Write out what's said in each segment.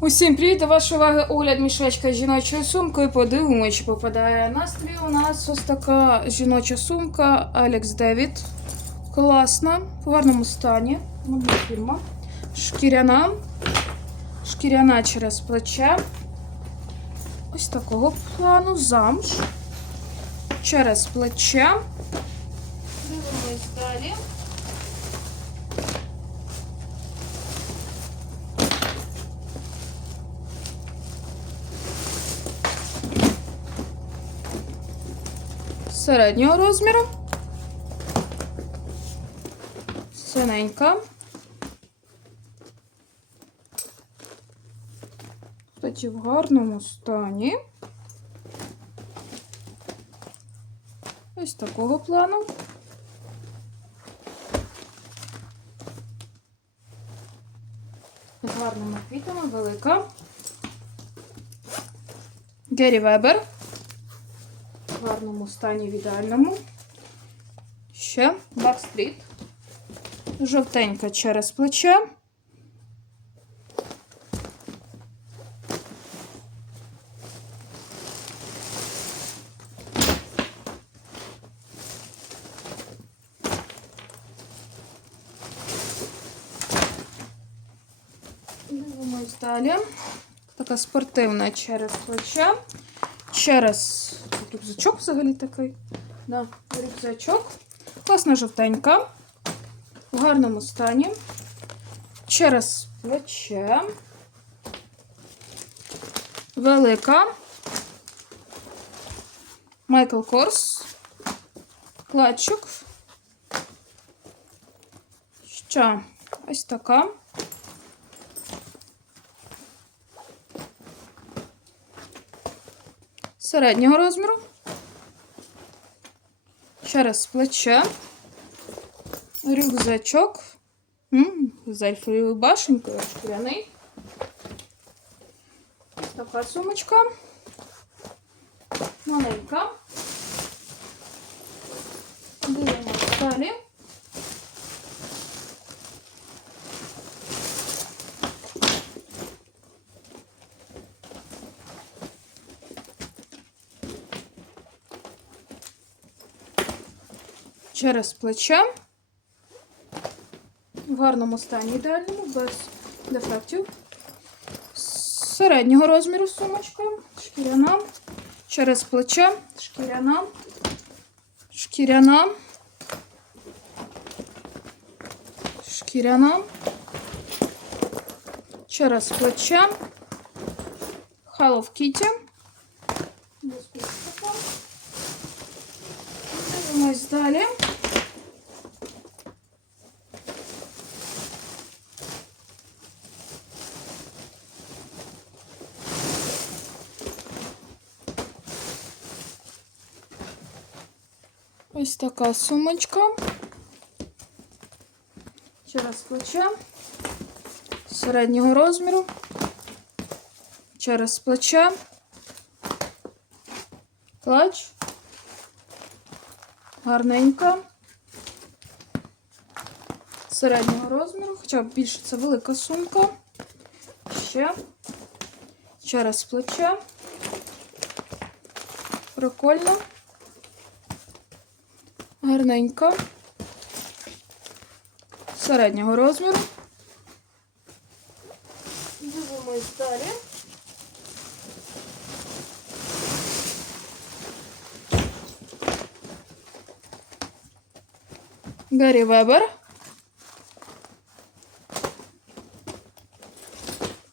Усім привіт! До вашої уваги огляд мішечка з жіночою сумкою. Подивимо, чи попадає настрій. У нас ось така жіноча сумка Алекс Девід. Класна, в гарному стані. Мобільна фірма. Шкіряна. Шкіряна через плече. Ось такого плану. Замш. Через плече. Дивимось далі. Середнього розміру. Синенька. Кстати, в гарному стані. Ось такого плану. З гарними квітами, велика. Гері Вебер в гарному стані в ідеальному. Ще Backstreet. Жовтенька через плече. Дивимось далі. Така спортивна через плече. Через рюкзачок взагалі такий. Да, рюкзачок. Класна жовтенька. В гарному стані. Через плече. Велика. Майкл Корс. Клатчик. Ще ось така. Середнього розміру. Через плече. Рюкзачок. М, З ельфовою башенькою, шкіряний. Така сумочка. Маленька. Дивимося далі. Через плече. В гарному стані ідеальному, без дефектів. Середнього розміру сумочка. Шкіряна. Через плече. Шкіряна. Шкіряна. Шкіряна. Через плече. Hello Kitty. Дивимось далі. Ось така сумочка. Через плече. Середнього розміру. Через плече. Клач. Гарненька. Середнього розміру, хоча більше це велика сумка. Ще. Через плече. Прикольно. Гарненька. Середнього розміру. Дивимось далі. Гаррі Вебер.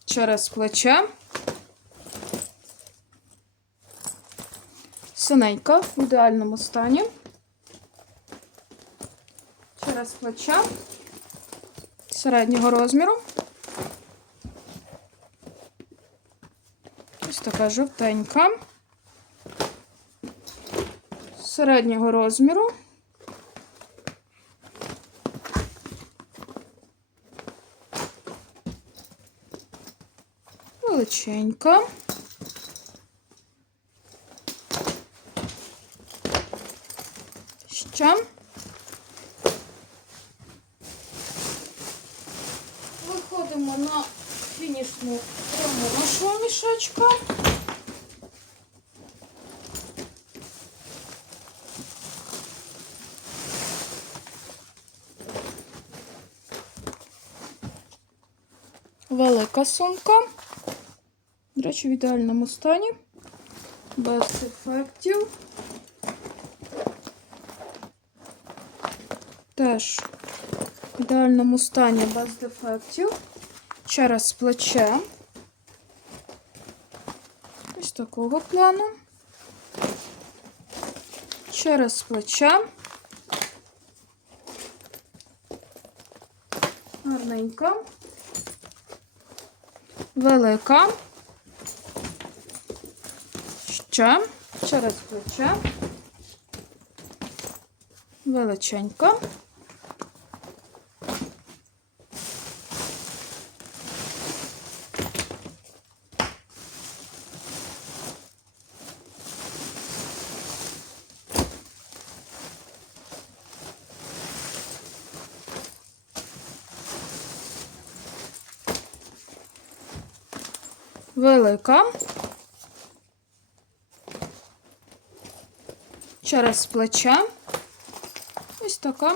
Через плече. Синенька в ідеальному стані. Через плече. Середнього розміру. Ось така жовтенька. Середнього розміру. Величенька. Ще. На фінішну нашого мішечка. Велика сумка. До речі, в ідеальному стані. Без дефектів. Теж в ідеальному стані без дефектів. Через плече. Ось такого плану. Через плече. Гарненька. Велика. Ще. Через плече. Величенька. Велика. Через плече. Ось така.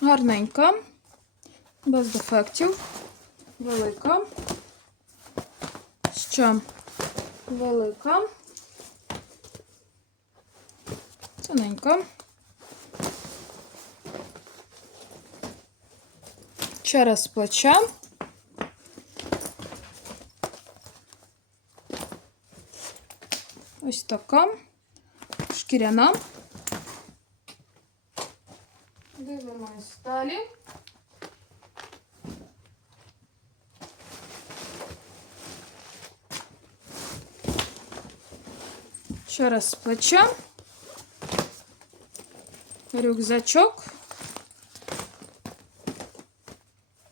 Гарненька. Без дефектів. Велика. Ще велика. Тоненька. Через плече. Ось така. Шкіряна. Дивимось далі. Через плече. Рюкзачок.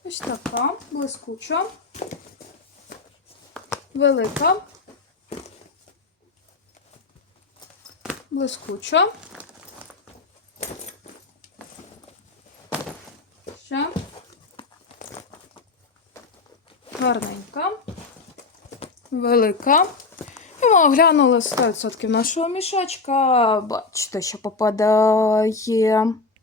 Ось така, блискуча, велика, блискуча. Ще. Гарненька, велика. І ми оглянули 100% нашого мішечка. Бачите, що попадає.